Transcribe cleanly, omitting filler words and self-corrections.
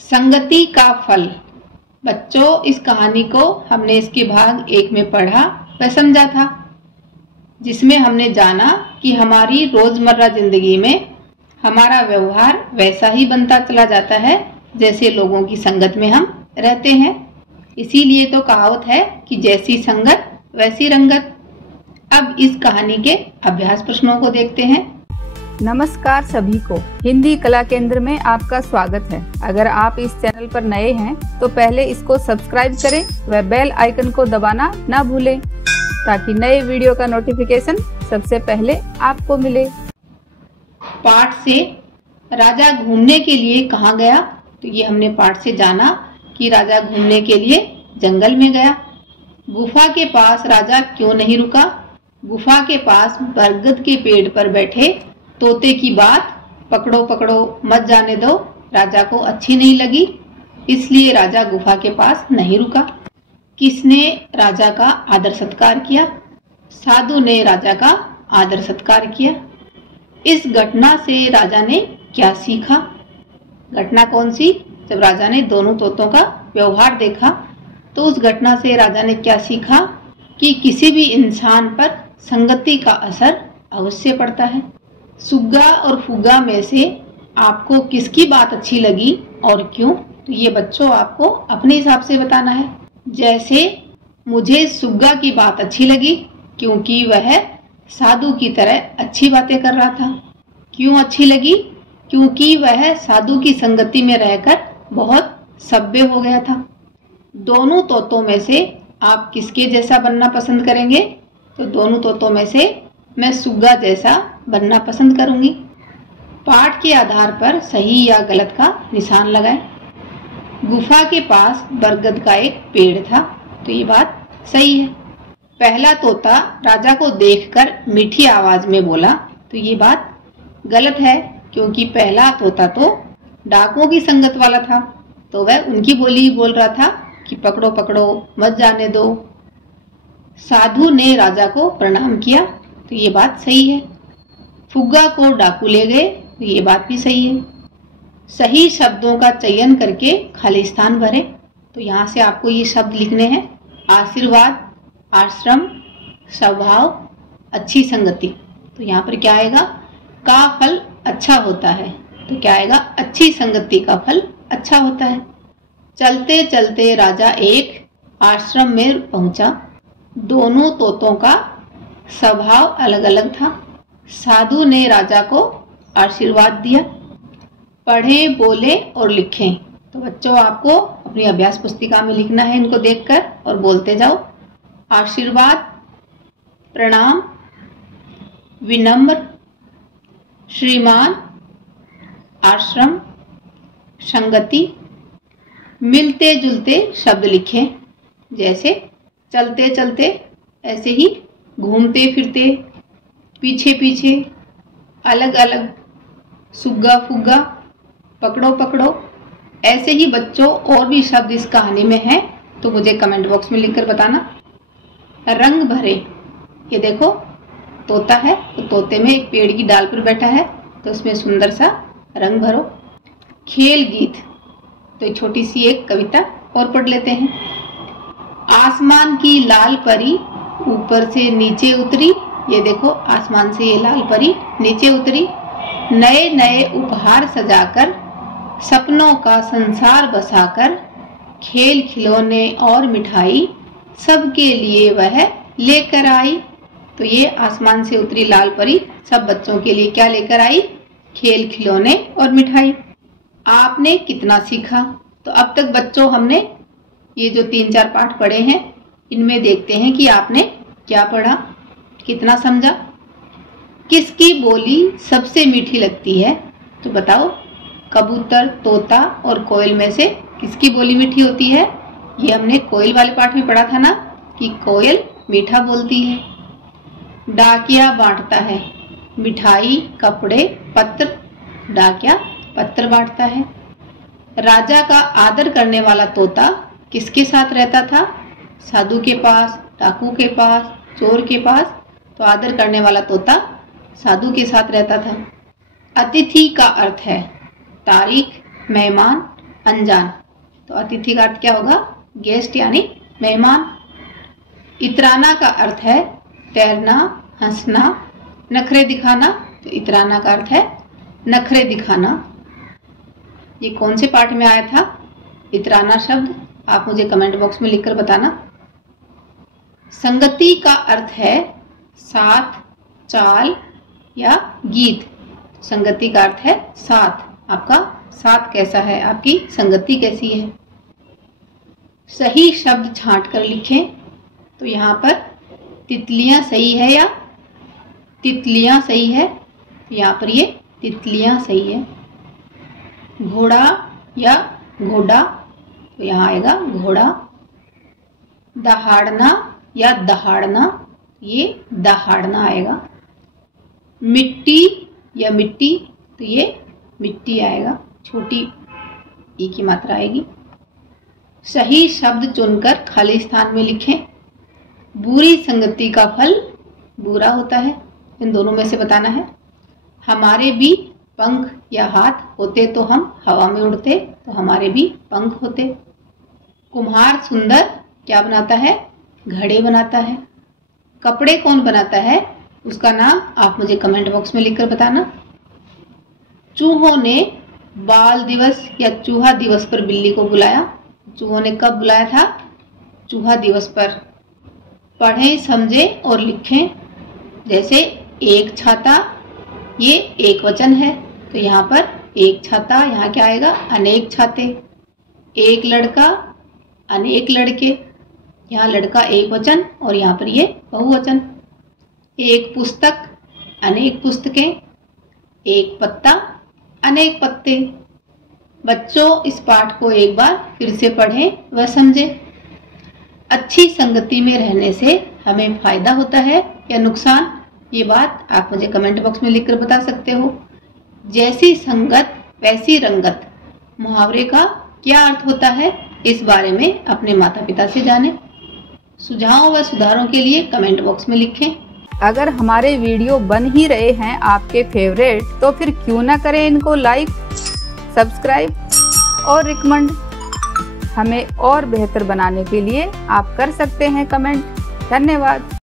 संगति का फल। बच्चों, इस कहानी को हमने इसके भाग 1 में पढ़ा व समझा था, जिसमें हमने जाना कि हमारी रोजमर्रा जिंदगी में हमारा व्यवहार वैसा ही बनता चला जाता है जैसे लोगों की संगत में हम रहते हैं। इसीलिए तो कहावत है कि जैसी संगत वैसी रंगत। अब इस कहानी के अभ्यास प्रश्नों को देखते हैं। नमस्कार सभी को, हिंदी कला केंद्र में आपका स्वागत है। अगर आप इस चैनल पर नए हैं तो पहले इसको सब्सक्राइब करें व बेल आइकन को दबाना ना भूलें ताकि नए वीडियो का नोटिफिकेशन सबसे पहले आपको मिले। पाठ से राजा घूमने के लिए कहाँ गया? तो ये हमने पाठ से जाना कि राजा घूमने के लिए जंगल में गया। गुफा के पास राजा क्यों नहीं रुका? गुफा के पास बरगद के पेड़ पर बैठे तोते की बात पकड़ो पकड़ो मत जाने दो राजा को अच्छी नहीं लगी, इसलिए राजा गुफा के पास नहीं रुका। किसने राजा का आदर सत्कार किया? साधु ने राजा का आदर सत्कार किया। इस घटना से राजा ने क्या सीखा? घटना कौन सी? जब राजा ने दोनों तोतों का व्यवहार देखा तो उस घटना से राजा ने क्या सीखा कि किसी भी इंसान पर संगति का असर अवश्य पड़ता है। सुग्गा और फुग्गा में से आपको किसकी बात अच्छी लगी और क्यों? तो ये बच्चों आपको अपने हिसाब से बताना है। जैसे मुझे सुग्गा की बात अच्छी लगी क्योंकि वह साधु की तरह अच्छी बातें कर रहा था। क्यों अच्छी लगी? क्योंकि वह साधु की संगति में रहकर बहुत सभ्य हो गया था। दोनों तोतों में से आप किसके जैसा बनना पसंद करेंगे? तो दोनों तोतों में से मैं सुग्गा जैसा बनना पसंद करूंगी। पाठ के आधार पर सही या गलत का निशान लगाएं। गुफा के पास बरगद का एक पेड़ था, तो ये बात सही है। पहला तोता राजा को देखकर मीठी आवाज में बोला, तो ये बात गलत है क्योंकि पहला तोता तो डाकुओं की संगत वाला था, तो वह उनकी बोली बोल रहा था कि पकड़ो पकड़ो मत जाने दो। साधु ने राजा को प्रणाम किया, तो ये बात सही है। फुग्गा को डाकू ले गए, तो ये बात भी सही है। सही शब्दों का चयन करके खाली स्थान भरें। तो यहाँ से आपको ये शब्द लिखने हैं: आशीर्वाद, आश्रम, स्वभाव, अच्छी संगति। तो यहाँ पर क्या आएगा? का फल अच्छा होता है, तो क्या आएगा? अच्छी संगति का फल अच्छा होता है। चलते चलते राजा एक आश्रम में पहुंचा। दोनों तोतों का स्वभाव अलग अलग था। साधु ने राजा को आशीर्वाद दिया। पढ़ें, बोले और लिखें। तो बच्चों आपको अपनी अभ्यास पुस्तिका में लिखना है इनको देखकर और बोलते जाओ। आशीर्वाद, प्रणाम, विनम्र, श्रीमान, आश्रम, संगति। मिलते जुलते शब्द लिखें, जैसे चलते चलते, ऐसे ही घूमते फिरते, पीछे पीछे, अलग अलग, सुग्गा फुग्गा, पकड़ो पकड़ो। ऐसे ही बच्चों और भी शब्द इस कहानी में हैं तो मुझे कमेंट बॉक्स में लिखकर बताना। रंग भरे, ये देखो तोता है तो तोते में एक पेड़ की डाल पर बैठा है तो उसमें सुंदर सा रंग भरो। खेल गीत, तो छोटी सी एक कविता और पढ़ लेते हैं। आसमान की लाल परी ऊपर से नीचे उतरी, ये देखो आसमान से ये लाल परी नीचे उतरी। नए नए उपहार सजाकर, सपनों का संसार बसाकर, खेल खिलौने और मिठाई सबके लिए वह लेकर आई। तो ये आसमान से उतरी लाल परी सब बच्चों के लिए क्या लेकर आई? खेल खिलौने और मिठाई। आपने कितना सीखा? तो अब तक बच्चों हमने ये जो 3-4 पाठ पढ़े हैं इनमें देखते हैं कि आपने क्या पढ़ा, कितना समझा। किसकी बोली सबसे मीठी लगती है? तो बताओ। कबूतर, तोता और कोयल में से किसकी बोली मीठी होती है? ये हमने कोयल वाले पाठ में पढ़ा था ना कि कोयल मीठा बोलती है। डाकिया बांटता है मिठाई, कपड़े, पत्र। डाकिया पत्र बांटता है। राजा का आदर करने वाला तोता किसके साथ रहता था? साधु के पास, डाकू के पास, चोर के पास। तो आदर करने वाला तोता साधु के साथ रहता था। अतिथि का अर्थ है तारीख, मेहमान, अनजान। तो अतिथि का अर्थ क्या होगा? गेस्ट यानी मेहमान। इतराना का अर्थ है तैरना, हंसना, नखरे दिखाना। तो इतराना का अर्थ है नखरे दिखाना। ये कौन से पाठ में आया था इतराना शब्द? आप मुझे कमेंट बॉक्स में लिखकर बताना। संगति का अर्थ है साथ, चाल या गीत। संगति का अर्थ है साथ। आपका साथ कैसा है? आपकी संगति कैसी है? सही शब्द छांट कर लिखें। तो यहाँ पर तितलियां सही है या तितलियां सही है? यहाँ पर ये तितलियां सही है। घोड़ा या घोड़ा? तो यहाँ आएगा घोड़ा। दहाड़ना या दहाड़ना? ये दहाड़ना आएगा। मिट्टी या मिट्टी? तो ये मिट्टी आएगा, छोटी ई की मात्रा आएगी। सही शब्द चुनकर खाली स्थान में लिखें। बुरी संगति का फल बुरा होता है। इन दोनों में से बताना है। हमारे भी पंख या हाथ होते तो हम हवा में उड़ते, तो हमारे भी पंख होते। कुम्हार सुंदर क्या बनाता है? घड़े बनाता है। कपड़े कौन बनाता है? उसका नाम आप मुझे कमेंट बॉक्स में लिखकर बताना। चूहों ने बाल दिवस या चूहा दिवस पर बिल्ली को बुलाया। चूहों ने कब बुलाया था? चूहा दिवस पर। पढ़ें, समझें और लिखें। जैसे एक छाता, ये एक वचन है, तो यहाँ पर एक छाता, यहाँ क्या आएगा? अनेक छाते। एक लड़का, अनेक लड़के। यहाँ लड़का एक वचन और यहाँ पर ये बहुवचन। एक पुस्तक, अनेक पुस्तकें। एक पत्ता, अनेक पत्ते। बच्चों, इस पाठ को एक बार फिर से पढ़ें व समझें। अच्छी संगति में रहने से हमें फायदा होता है या नुकसान? ये बात आप मुझे कमेंट बॉक्स में लिखकर बता सकते हो। जैसी संगत वैसी रंगत मुहावरे का क्या अर्थ होता है? इस बारे में अपने माता पिता से जानें। सुझावों व सुधारों के लिए कमेंट बॉक्स में लिखें। अगर हमारे वीडियो बन ही रहे हैं आपके फेवरेट, तो फिर क्यों ना करें इनको लाइक, सब्सक्राइब और रिकमेंड। हमें और बेहतर बनाने के लिए आप कर सकते हैं कमेंट। धन्यवाद।